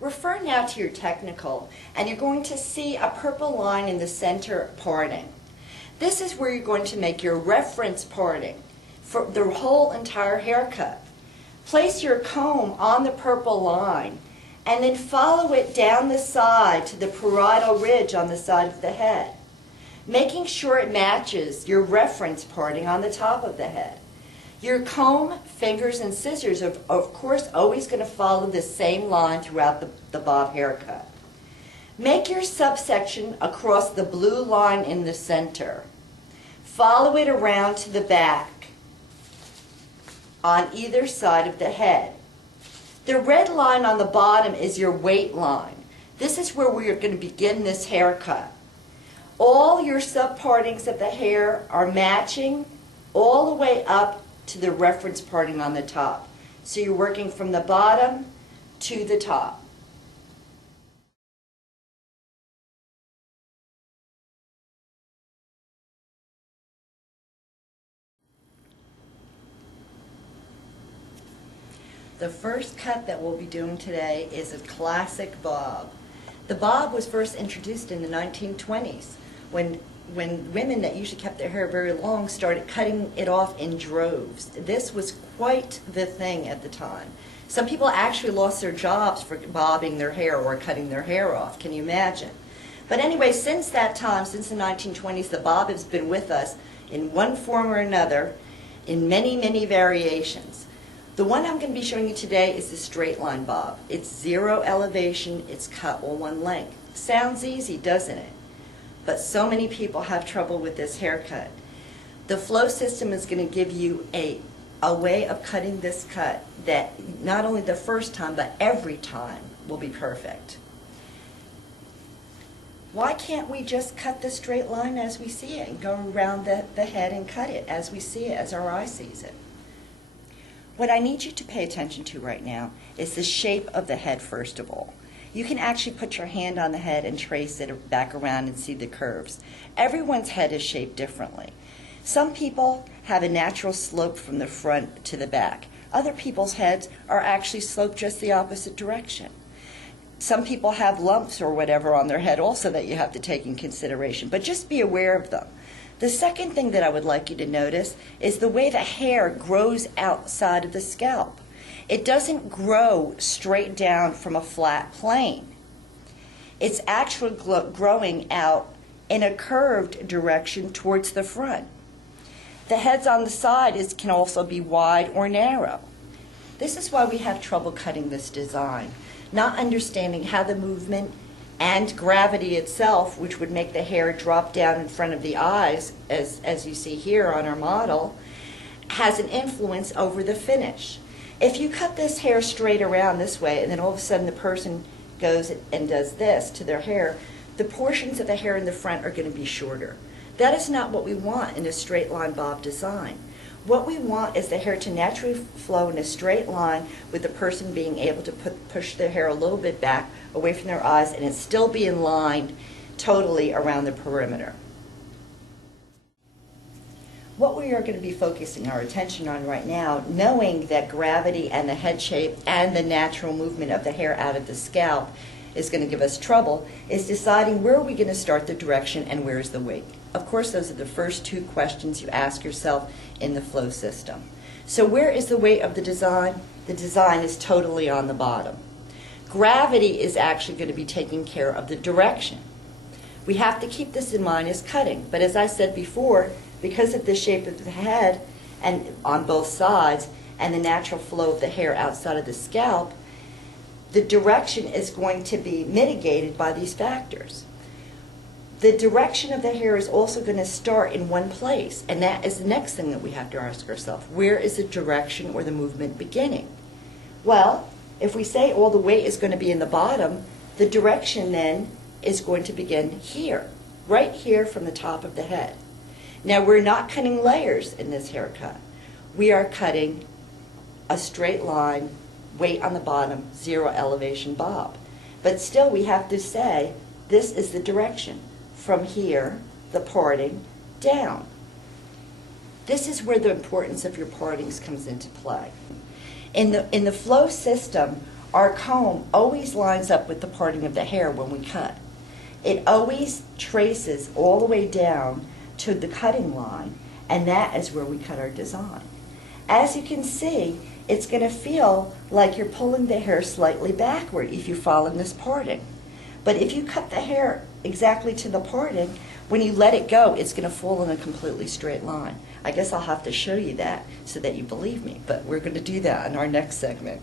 Refer now to your technical, and you're going to see a purple line in the center parting. This is where you're going to make your reference parting for the whole entire haircut. Place your comb on the purple line and then follow it down the side to the parietal ridge on the side of the head, making sure it matches your reference parting on the top of the head. Your comb, fingers, and scissors are, of course, always going to follow the same line throughout the bob haircut. Make your subsection across the blue line in the center. Follow it around to the back on either side of the head. The red line on the bottom is your weight line. This is where we are going to begin this haircut. All your subpartings of the hair are matching all the way up to the reference parting on the top. So you're working from the bottom to the top. The first cut that we'll be doing today is a classic bob. The bob was first introduced in the 1920s when women that usually kept their hair very long started cutting it off in droves. This was quite the thing at the time. Some people actually lost their jobs for bobbing their hair or cutting their hair off. Can you imagine? But anyway, since that time, since the 1920s, the bob has been with us in one form or another in many, many variations. The one I'm going to be showing you today is the straight line bob. It's zero elevation, it's cut all one length. Sounds easy, doesn't it? But so many people have trouble with this haircut. The flow system is going to give you a way of cutting this cut that not only the first time, but every time will be perfect. Why can't we just cut the straight line as we see it and go around the head and cut it as we see it, as our eye sees it? What I need you to pay attention to right now is the shape of the head first of all. You can actually put your hand on the head and trace it back around and see the curves. Everyone's head is shaped differently. Some people have a natural slope from the front to the back. Other people's heads are actually sloped just the opposite direction. Some people have lumps or whatever on their head also that you have to take in consideration, but just be aware of them. The second thing that I would like you to notice is the way the hair grows outside of the scalp. It doesn't grow straight down from a flat plane. It's actually growing out in a curved direction towards the front. The heads on the side can also be wide or narrow. This is why we have trouble cutting this design, not understanding how the movement and gravity itself, which would make the hair drop down in front of the eyes, as you see here on our model, has an influence over the finish. If you cut this hair straight around this way and then all of a sudden the person goes and does this to their hair, the portions of the hair in the front are going to be shorter. That is not what we want in a straight line bob design. What we want is the hair to naturally flow in a straight line with the person being able to push their hair a little bit back away from their eyes and it still be in line totally around the perimeter. What we are going to be focusing our attention on right now, knowing that gravity and the head shape and the natural movement of the hair out of the scalp is going to give us trouble, is deciding where are we going to start the direction and where is the weight. Of course, those are the first two questions you ask yourself in the flow system. So where is the weight of the design? The design is totally on the bottom. Gravity is actually going to be taking care of the direction. We have to keep this in mind as cutting, but as I said before, because of the shape of the head and on both sides and the natural flow of the hair outside of the scalp, the direction is going to be mitigated by these factors. The direction of the hair is also going to start in one place, and that is the next thing that we have to ask ourselves. Where is the direction or the movement beginning? Well, if we say all the weight is going to be in the bottom, the direction then is going to begin here, right here from the top of the head. Now, we're not cutting layers in this haircut. We are cutting a straight line, weight on the bottom, zero elevation bob. But still, we have to say, this is the direction. From here, the parting, down. This is where the importance of your partings comes into play. In the flow system, our comb always lines up with the parting of the hair when we cut. It always traces all the way down to the cutting line, and that is where we cut our design. As you can see, it's going to feel like you're pulling the hair slightly backward if you follow this parting. But if you cut the hair exactly to the parting, when you let it go, it's going to fall in a completely straight line. I guess I'll have to show you that so that you believe me, but we're going to do that in our next segment.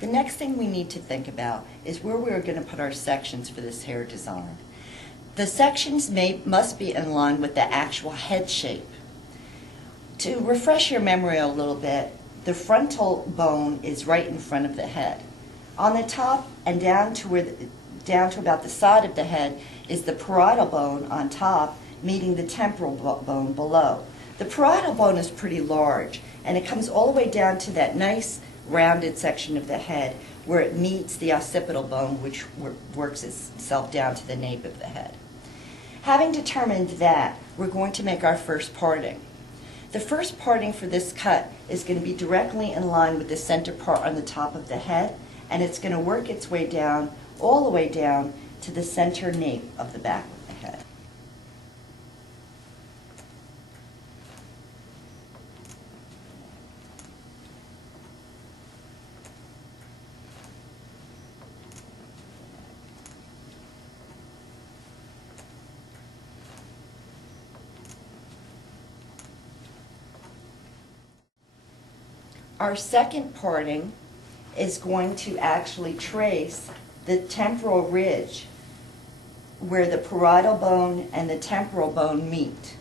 The next thing we need to think about is where we're going to put our sections for this hair design. The sections must be in line with the actual head shape. To refresh your memory a little bit, the frontal bone is right in front of the head. On the top and down to about the side of the head is the parietal bone on top, meeting the temporal bone below. The parietal bone is pretty large, and it comes all the way down to that nice rounded section of the head where it meets the occipital bone, which works itself down to the nape of the head. Having determined that, we're going to make our first parting. The first parting for this cut is going to be directly in line with the center part on the top of the head, and it's going to work its way down, all the way down to the center nape of the back of the head. Our second parting is going to actually trace the temporal ridge where the parietal bone and the temporal bone meet.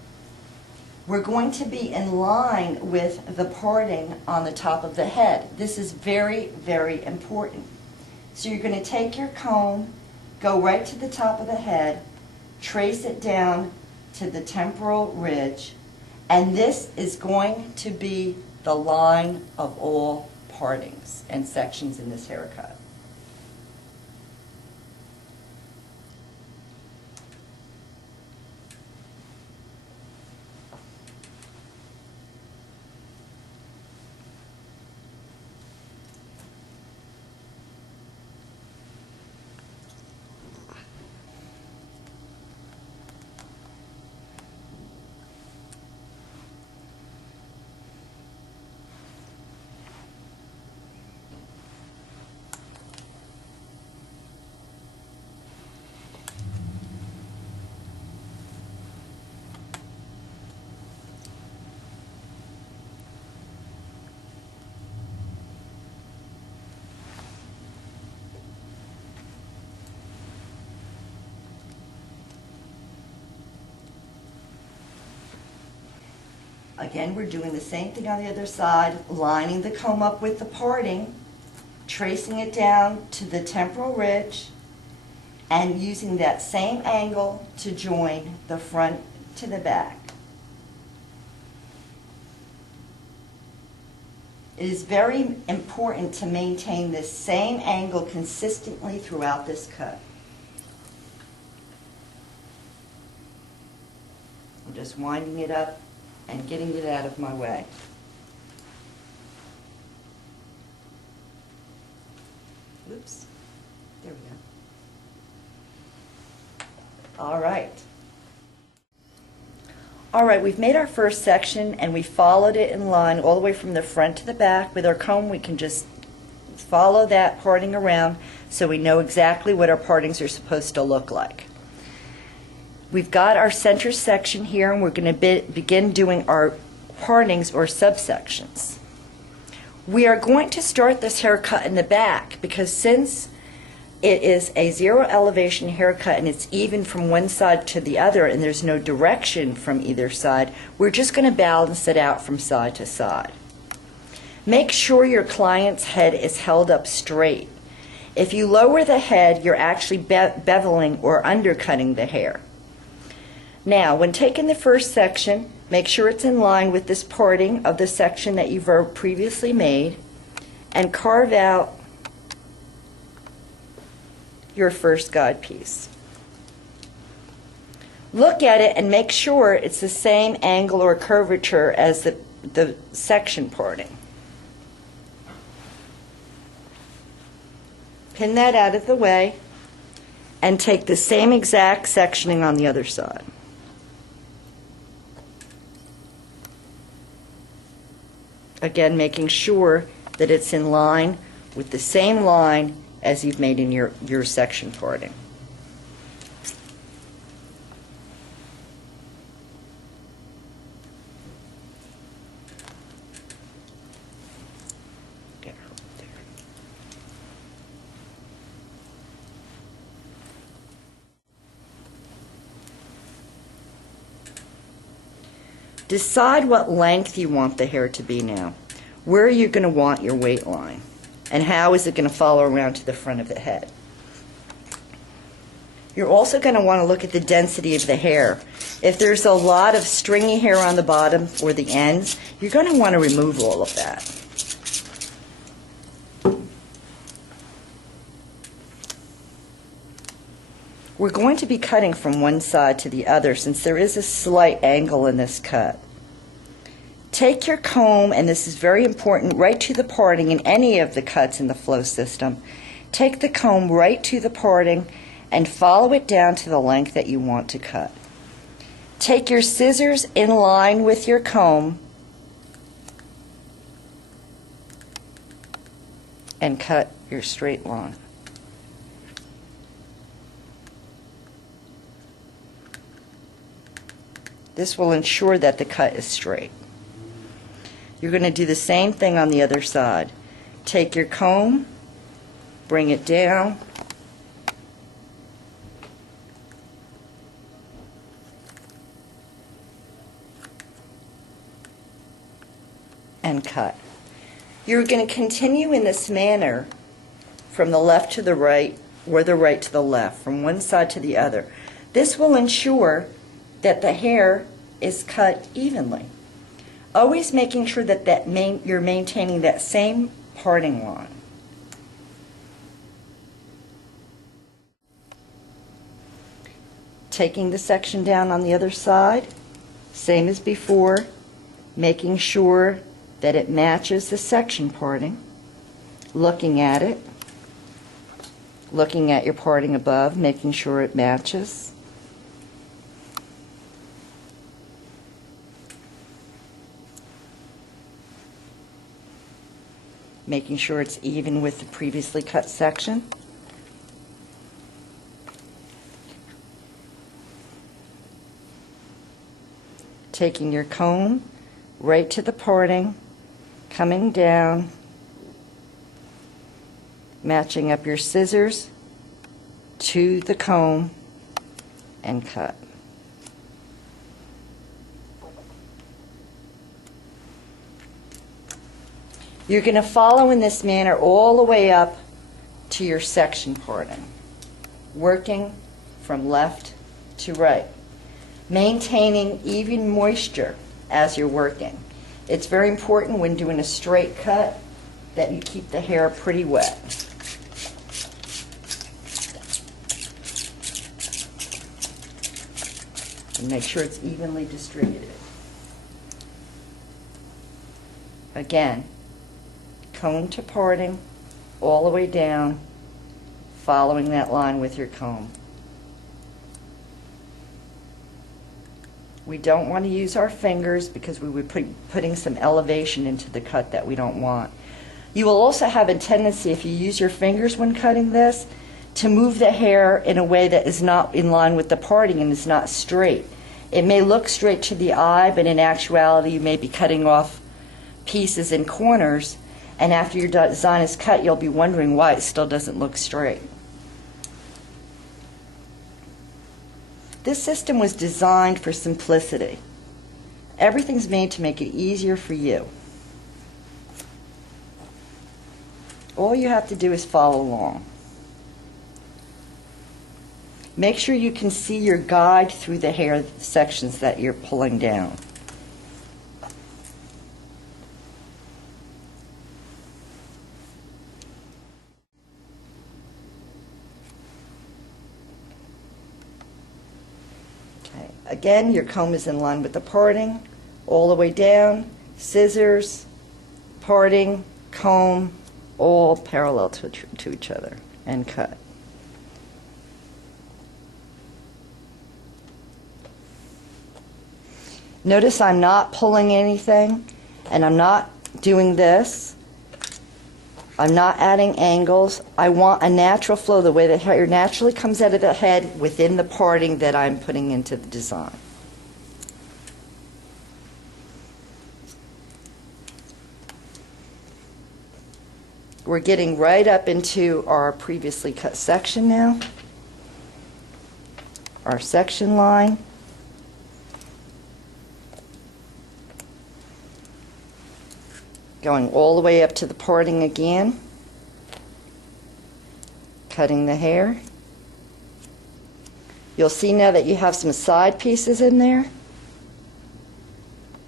We're going to be in line with the parting on the top of the head. This is very, very important. So you're going to take your comb, go right to the top of the head, trace it down to the temporal ridge, and this is going to be the line of all partings and sections in this haircut. Again, we're doing the same thing on the other side, lining the comb up with the parting, tracing it down to the temporal ridge, and using that same angle to join the front to the back. It is very important to maintain this same angle consistently throughout this cut. I'm just winding it up and getting it out of my way. Oops. There we go. All right. All right, we've made our first section and we followed it in line all the way from the front to the back. With our comb, we can just follow that parting around so we know exactly what our partings are supposed to look like. We've got our center section here, and we're going to begin doing our partings or subsections. We are going to start this haircut in the back because since it is a zero elevation haircut and it's even from one side to the other and there's no direction from either side, we're just going to balance it out from side to side. Make sure your client's head is held up straight. If you lower the head, you're actually beveling or undercutting the hair. Now, when taking the first section, make sure it's in line with this parting of the section that you've previously made, and carve out your first guide piece. Look at it and make sure it's the same angle or curvature as the section parting. Pin that out of the way and take the same exact sectioning on the other side. Again, making sure that it's in line with the same line as you've made in your section parting. Get her up there. Decide what length you want the hair to be now. Where are you going to want your weight line? And how is it going to follow around to the front of the head? You're also going to want to look at the density of the hair. If there's a lot of stringy hair on the bottom or the ends, you're going to want to remove all of that. We're going to be cutting from one side to the other since there is a slight angle in this cut. Take your comb, and this is very important, right to the parting in any of the cuts in the flow system. Take the comb right to the parting and follow it down to the length that you want to cut. Take your scissors in line with your comb and cut your straight line. This will ensure that the cut is straight. You're going to do the same thing on the other side. Take your comb, bring it down, and cut. You're going to continue in this manner from the left to the right or the right to the left, from one side to the other. This will ensure that the hair is cut evenly. Always making sure that you're maintaining that same parting line. Taking the section down on the other side, same as before, making sure that it matches the section parting, looking at it, looking at your parting above, making sure it matches. Making sure it's even with the previously cut section. Taking your comb right to the parting, coming down, matching up your scissors to the comb, and cut. You're going to follow in this manner all the way up to your section parting, working from left to right, maintaining even moisture as you're working. It's very important when doing a straight cut that you keep the hair pretty wet. And make sure it's evenly distributed. Again, comb to parting, all the way down, following that line with your comb. We don't want to use our fingers because we would be putting some elevation into the cut that we don't want. You will also have a tendency, if you use your fingers when cutting this, to move the hair in a way that is not in line with the parting and is not straight. It may look straight to the eye, but in actuality you may be cutting off pieces and corners, and after your design is cut, you'll be wondering why it still doesn't look straight. This system was designed for simplicity. Everything's made to make it easier for you. All you have to do is follow along. Make sure you can see your guide through the hair sections that you're pulling down. Okay. Again, your comb is in line with the parting, all the way down, scissors, parting, comb, all parallel to each other. and cut. Notice I'm not pulling anything, and I'm not doing this. I'm not adding angles. I want a natural flow, the way the hair naturally comes out of the head within the parting that I'm putting into the design. We're getting right up into our previously cut section now, our section line. Going all the way up to the parting again, cutting the hair. You'll see now that you have some side pieces in there.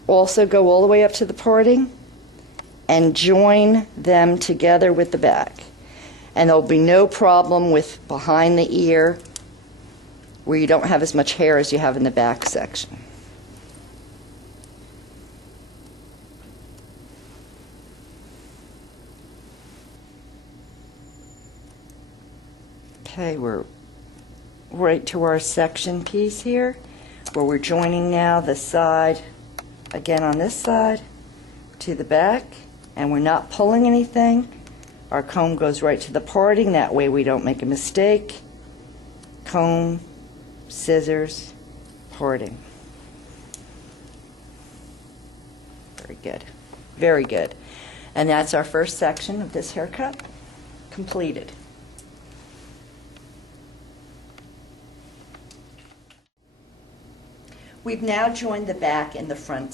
Also go all the way up to the parting and join them together with the back. And there'll be no problem with behind the ear where you don't have as much hair as you have in the back section. Okay, we're right to our section piece here, where we're joining now the side, again on this side, to the back, and we're not pulling anything. Our comb goes right to the parting, that way we don't make a mistake. Comb, scissors, parting. Very good. Very good. And that's our first section of this haircut completed. We've now joined the back and the front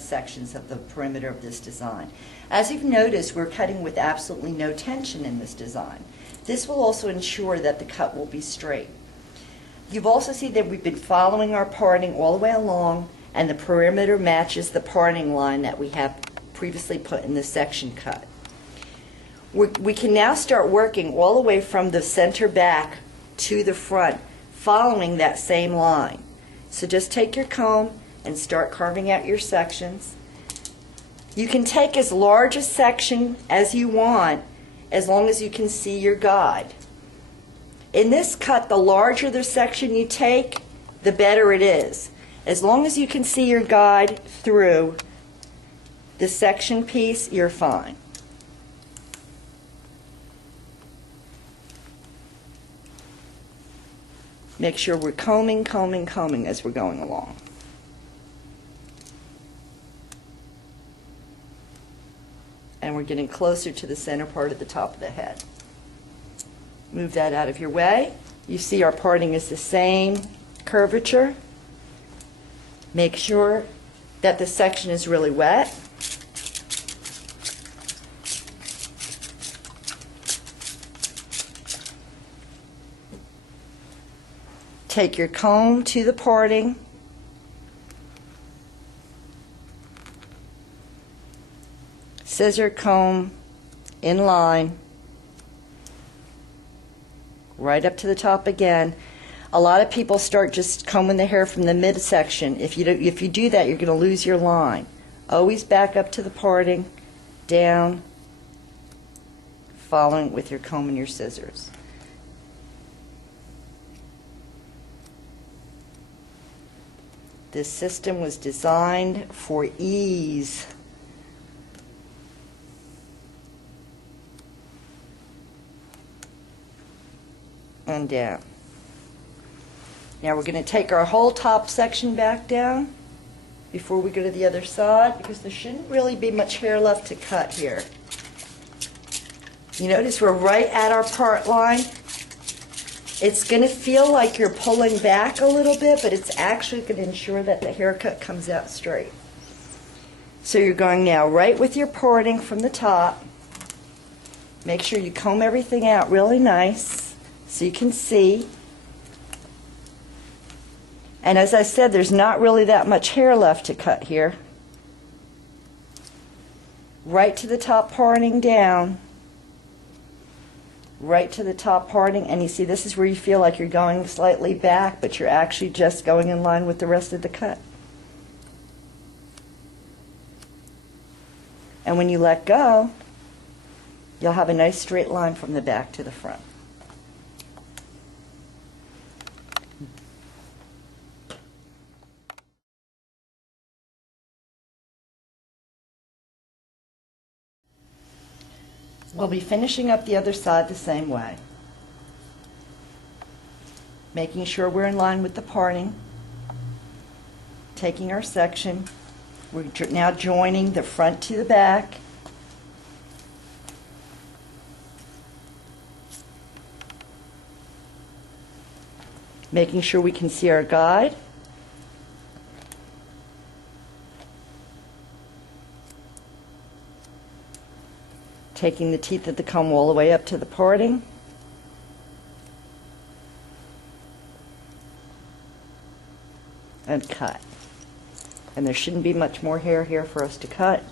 sections of the perimeter of this design. As you've noticed, we're cutting with absolutely no tension in this design. This will also ensure that the cut will be straight. You've also seen that we've been following our parting all the way along, and the perimeter matches the parting line that we have previously put in the section cut. We can now start working all the way from the center back to the front, following that same line. So just take your comb and start carving out your sections. You can take as large a section as you want, as long as you can see your guide. In this cut, the larger the section you take, the better it is. As long as you can see your guide through the section piece, you're fine. Make sure we're combing, combing, combing as we're going along. And we're getting closer to the center part of the top of the head. Move that out of your way. You see our parting is the same curvature. Make sure that the section is really wet. Take your comb to the parting. Scissor, comb, in line. Right up to the top again. A lot of people start just combing the hair from the midsection. If you do that, you're going to lose your line. Always back up to the parting, down, following with your comb and your scissors. This system was designed for ease. And down. Now we're going to take our whole top section back down before we go to the other side, because there shouldn't really be much hair left to cut here. You notice we're right at our part line. It's going to feel like you're pulling back a little bit, but it's actually going to ensure that the haircut comes out straight. So you're going now right with your parting from the top. Make sure you comb everything out really nice so you can see. And as I said, there's not really that much hair left to cut here. Right to the top parting down. Right to the top parting, and you see this is where you feel like you're going slightly back, but you're actually just going in line with the rest of the cut. And when you let go, you'll have a nice straight line from the back to the front. We'll be finishing up the other side the same way. Making sure we're in line with the parting. Taking our section. We're now joining the front to the back. Making sure we can see our guide. Taking the teeth of the comb all the way up to the parting. And cut. And there shouldn't be much more hair here for us to cut.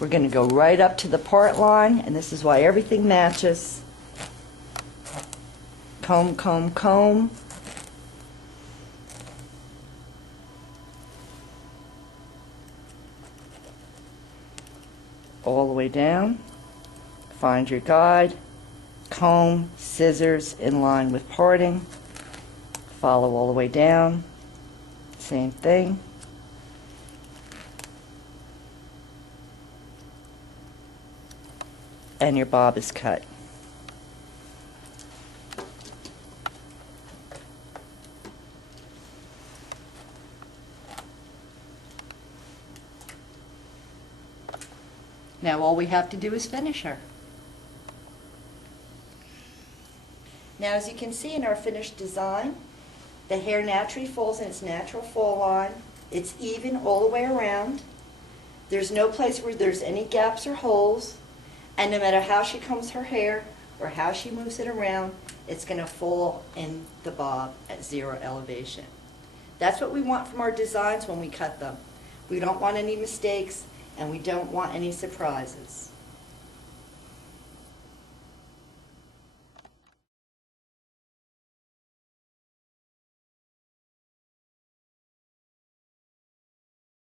We're going to go right up to the part line, and this is why everything matches. Comb, comb, comb. All the way down. Find your guide. Comb, scissors in line with parting. Follow all the way down. Same thing. And your bob is cut. Now all we have to do is finish her. Now as you can see in our finished design, the hair naturally falls in its natural fall line. It's even all the way around. There's no place where there's any gaps or holes. And no matter how she combs her hair or how she moves it around, it's going to fall in the bob at 0 elevation. That's what we want from our designs when we cut them. We don't want any mistakes, and we don't want any surprises.